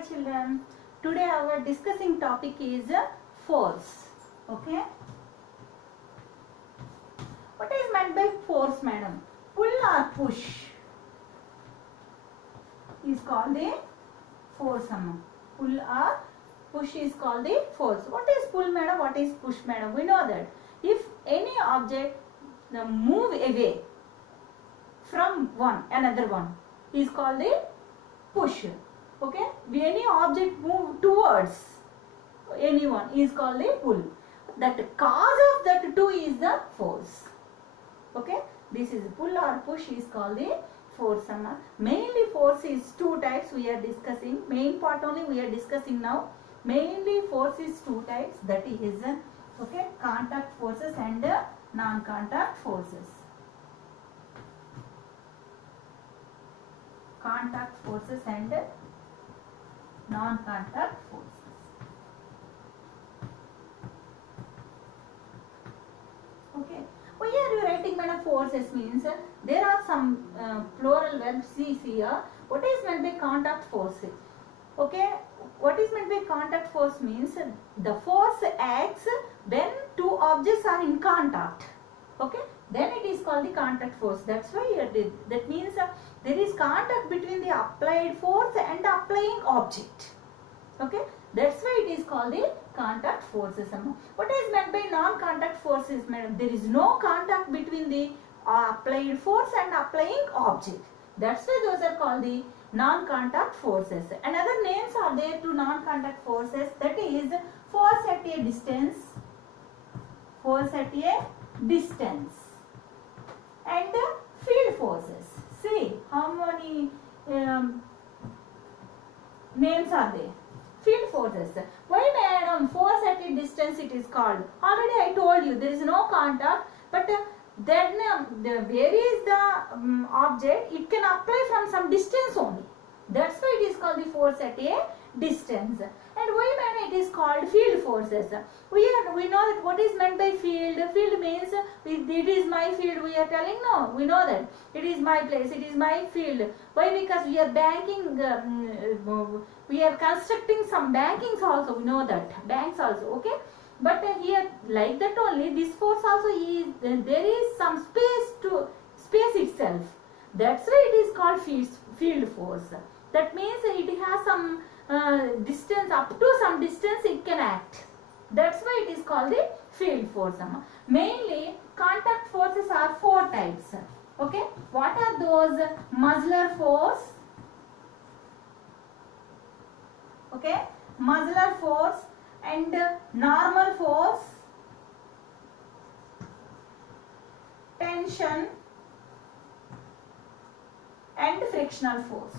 Hi children, today our discussing topic is force. Okay. What is meant by force, madam? Pull or push is called the force. Pull or push is called the force. What is pull, madam? What is push, madam? We know that if any object move away from another one is called the push. Okay, any object move towards anyone is called a pull. That cause of that two is the force. Okay, this is pull or push is called the force. Mainly force is two types we are discussing. Main part only we are discussing now. Mainly force is two types, that is okay, contact forces and non-contact forces. Contact forces and non-contact forces. Okay. Why are you writing, madam, forces means there are some plural verbs here. What is meant by contact force? Okay. What is meant by contact force means the force acts when two objects are in contact. Okay. Then it is called the contact force. That's why that means there is contact between the applied force and the applying object. Okay, that's why it is called the contact forces. What is meant by non-contact forces, madam? There is no contact between the applied force and applying object. That's why those are called the non-contact forces. Another names are there to non-contact forces, that is force at a distance, force at a distance, and field forces. See how many names are there? Field forces. Why, madam, force at a distance it is called? Already I told you there is no contact, but then where is the object? It can apply from some distance only. That's why it is called the force at a distance. And why, madam, it is called field forces? We know that what is meant by field. Field means it is my field. We are telling no. We know that it is my place. It is my field. Why? Because we are banking. We are constructing some bankings also. We know that banks also. Okay. But here like that only. This force also is there is some space itself. That's why it is called field force. That means it has some distance, up to some distance it can act. That's why it is called the field force. Mainly contact forces are four types. Okay, what are those? Muzzler force. Okay, muzzler force and normal force, tension, and frictional force.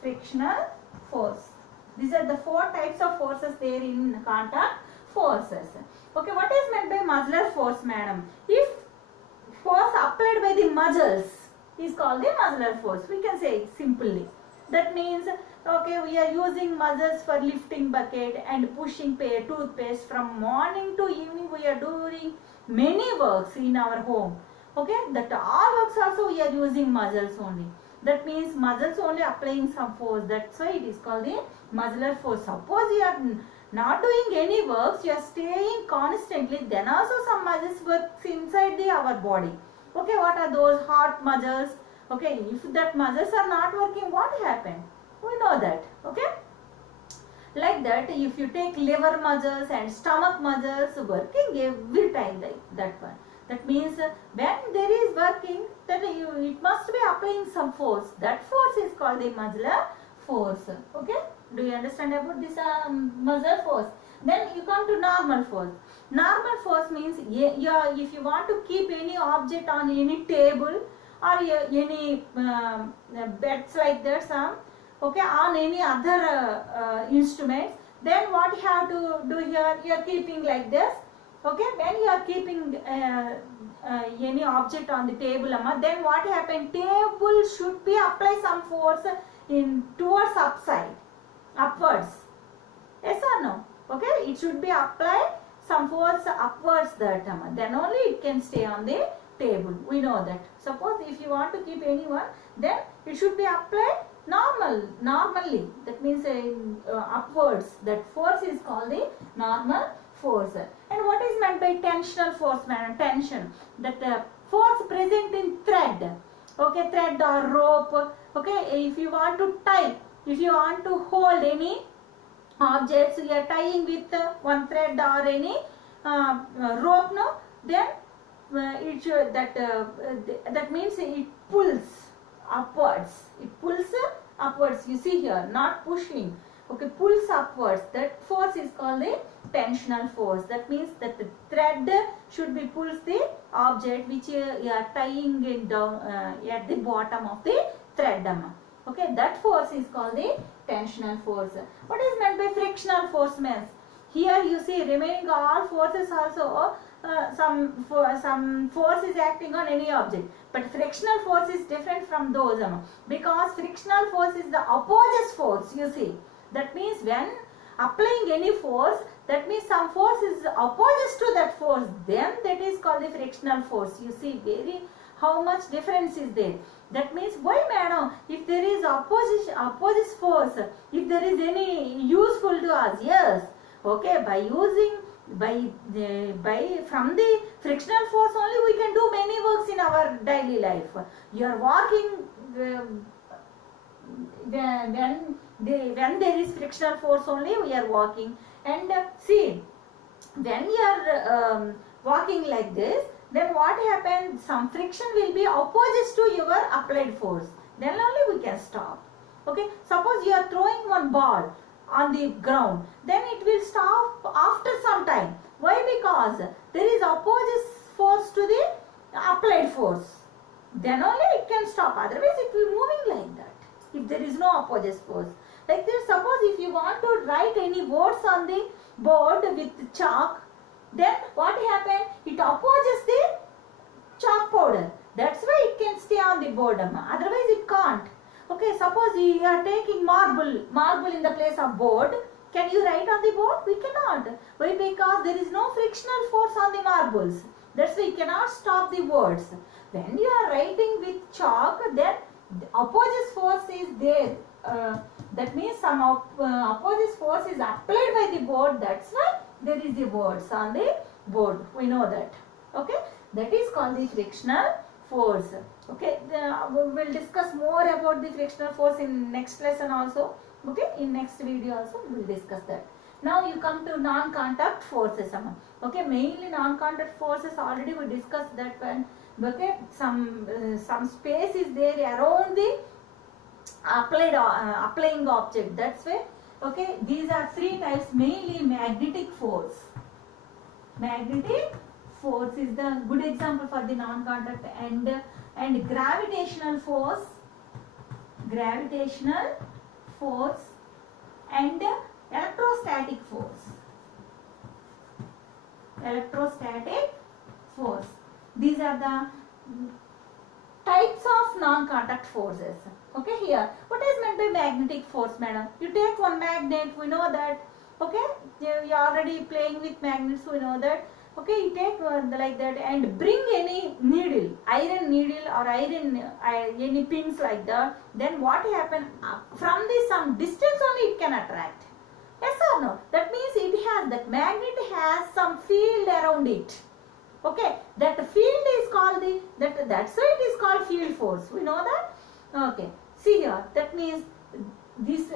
Frictional force. These are the four types of forces there in contact forces. Okay, what is meant by muzzler force, madam? If force applied by the muzzles is called the muzzler force. We can say simply. That means, okay, we are using muzzles for lifting bucket and pushing toothpaste from morning to evening. We are doing many works in our home. Okay, that all works also we are using muzzles only. That means muzzles only applying some force. That's why it is called the muzzler force. Suppose you are not doing any works, you are staying constantly, then also some muzzles works inside our body. Okay, what are those? Heart muscles. Okay, if that muscles are not working, what happened? We know that. Okay, like that, if you take liver muscles and stomach muscles working every time like that one. That means when there is working, then it must be applying some force. That force is called the muzzler force. Okay, do you understand about this muzzler force? Then you come to normal force. Normal force means if you want to keep any object on any table or any beds like that, okay, on any other instruments, then what you have to do here? You are keeping like this. Okay, when you are keeping any object on the table, then what happened? Table should be apply some force towards upwards. Yes or no? Okay, it should be applied some force upwards that then only it can stay on the table. We know that. Suppose if you want to keep anyone, then it should be applied normally. That means upwards. That force is called the normal force. And what is meant by tensional force, madam? Tension. That force present in thread. Okay, thread or rope. Okay, if you want to tie, if you want to hold any objects, you are tying with one thread or any rope, no, then it should, that means it pulls upwards. It pulls upwards. You see here, not pushing. Okay, pulls upwards. That force is called the tensional force. That means that the thread should be pulls the object which you are tying it down at the bottom of the thread. Okay, that force is called the tensional force. What is meant by frictional force means? Here you see remaining all forces also some force is acting on any object, but frictional force is different from those because frictional force is the opposite force. You see, that means when applying any force, that means some force is opposite to that force, then that is called the frictional force. You see very how much difference is there. That means why, madam, if there is opposite force, if there is any useful to us? Yes, okay, by using from the frictional force only we can do many works in our daily life. You are walking when there is frictional force only we are walking. And see, when you are walking like this, then what happens? Some friction will be opposite to your applied force. Then only we can stop. Okay, suppose you are throwing one ball on the ground, then it will stop after some time. Why? Because there is opposite force to the applied force. Then only it can stop. Otherwise it will moving like that. If there is no opposite force. Like this, suppose if you want to write any words on the board with chalk, then what happens? It opposes the chalk powder. That's why it can stay on the board. Otherwise it can't. Okay, suppose you are taking marble in the place of board. Can you write on the board? We cannot. Why? Because there is no frictional force on the marbles. That's why you cannot stop the words. When you are writing with chalk, then the opposite force is there. That means some opposite force is applied by the board. That's why there is the words on the board. We know that. Okay, that is called the frictional force. Okay, we will discuss more about the frictional force in next lesson also. Okay, in next video also we will discuss that. Now you come to non-contact forces. Okay, mainly non-contact forces already we discussed that one. Okay, some space is there around the applying object. That's why. Okay, these are three types. Mainly magnetic force. Magnetic force is the good example for the non-contact, and gravitational force, and electrostatic force. These are the types of non-contact forces. Okay, here what is meant by magnetic force, madam? You take one magnet, we know that. Okay, you are already playing with magnets, we know that. Okay, you take like that and bring any needle, iron needle or any pins like that. Then what happen? From the some distance only it can attract. Yes or no? That means that magnet has some field around it. Okay, that field is called that's why it is called field force. We know that. Okay, see here. That means this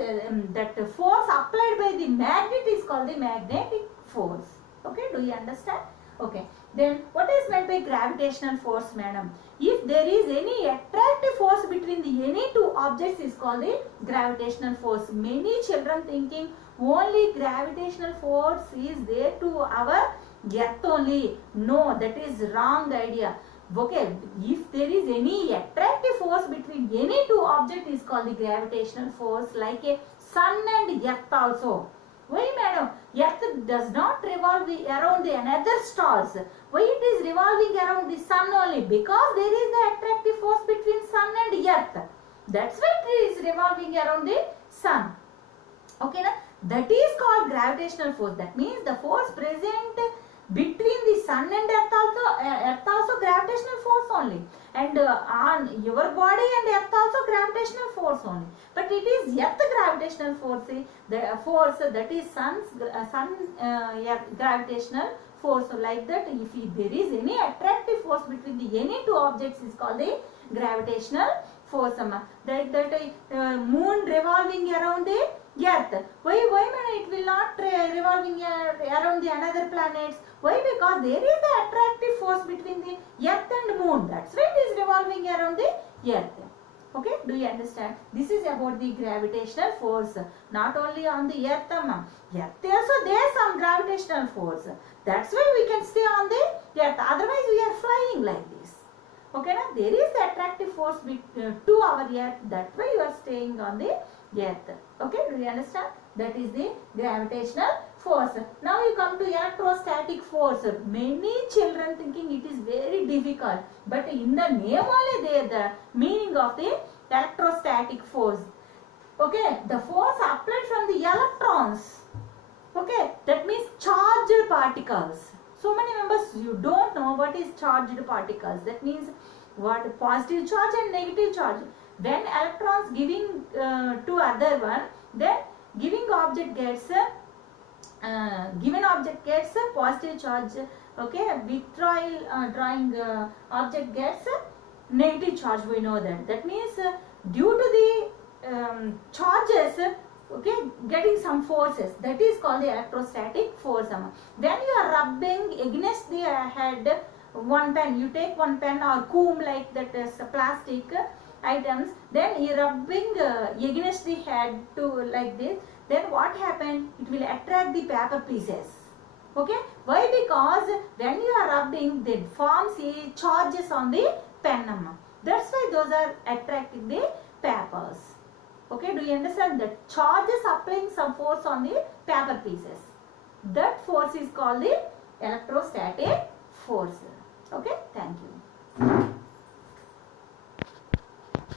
that force applied by the magnet is called the magnetic force. Okay, do you understand? Okay, then what is meant by gravitational force, madam? If there is any attractive force between any two objects is called the gravitational force. Many children thinking only gravitational force is there to our earth only. No, that is wrong idea. Okay, if there is any attractive force between any two objects is called the gravitational force, like a sun and earth also. Why, madam? Earth does not revolve around the another stars. Why it is revolving around the sun only? Because there is the attractive force between sun and earth. That's why it is revolving around the sun. Okay, na? That is called gravitational force. That means the force present between the sun and earth also gravitational force only, and on your body and earth also gravitational force only, but it is earth gravitational force, the force that is gravitational force. So like that, if there is any attractive force between the any two objects is called the gravitational force. Moon revolving around the earth, why man it will not revolving around the another planets? Why? Because there is the attractive force between the earth and moon, that's why it is revolving around the earth. Okay, do you understand? This is about the gravitational force, not only on the earth. Earth also there is some gravitational force, that's why we can stay on the earth, otherwise we are flying like this. Okay, now there is the attractive force to our earth, that's why you are staying on the earth. Okay, do you understand? That is the gravitational force. Now you come to electrostatic force. Many children thinking it is very difficult, but in the name only there the meaning of the electrostatic force. Okay, the force applied from the electrons. Okay, that means charged particles. So many members, you don't know what is charged particles. That means what? Positive charge and negative charge. When electrons giving to other one, then giving object gets given object gets a positive charge. Okay, withdrawal drawing object gets a negative charge. We know that. That means due to the charges, okay, getting some forces, that is called the electrostatic force. When you are rubbing against the head one pen, you take one pen or comb like that is plastic items, then you rubbing against the head to like this, then what happen? It will attract the paper pieces. Okay, why? Because when you are rubbing, they forms a charges on the pen. That's why those are attracting the papers. Okay, do you understand? That charges applying some force on the paper pieces, that force is called the electrostatic force. Okay, thank you.